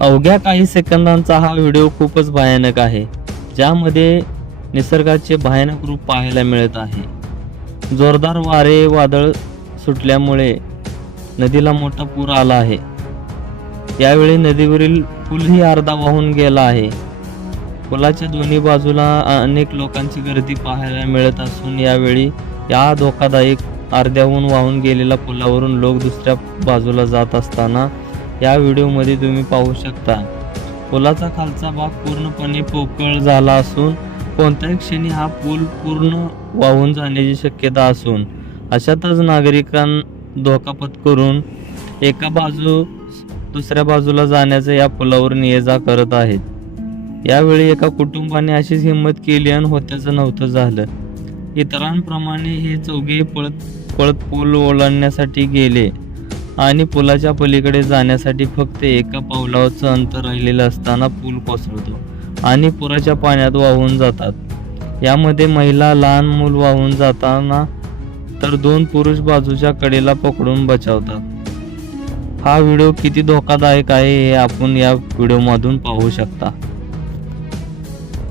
अवघ्या काही सेकंदांचा हा व्हिडिओ खूपच भयानक आहे ज्यामध्ये निसर्गाचे भयानक रूप पाहायला मिळत आहे. जोरदार वारे वादळ सुटल्यामुळे नदीला मोठा पूर आला आहे. यावेळी नदीवरील पूलही अर्धा वाहून गेला आहे. पुलाच्या दोन्ही बाजूला अनेक लोकांची गर्दी पाहायला मिळत असून यावेळी या धोकादायक अर्ध्याहून वाहून गेलेल्या पुलावरून लोक दुसऱ्या बाजूला जात असताना या व्हिडिओमध्ये तुम्ही पाहू शकता. पुलाचा खालचा भाग पूर्णपणे पोकळ झाला असून कोणत्याही क्षणी हा पूल पूर्ण वाहून जाण्याची शक्यता असून अशातच नागरिकांना धोकापत करून एका बाजू दुसऱ्या बाजूला जाण्याचं या पुलावर ये जा करत आहेत. यावेळी एका कुटुंबाने अशीच हिंमत केली आणि होत्याचं नव्हतं झालं. इतरांप्रमाणे हे चौघे पळत पळत पूल ओलांडण्यासाठी गेले. आणि पुलाच्या पलीकडे जाण्यासाठी फक्त एका पावलाचं अंतर राहिलेलं असताना पूल कोसळतो आणि पुराच्या पाण्यात वाहून जातात. यामध्ये महिला लहान मूल वाहून जाताना तर दोन पुरुष बाजूच्या कडेला पकडून बचावतात. हा व्हिडिओ किती धोकादायक आहे हे आपण या व्हिडिओमधून पाहू शकता.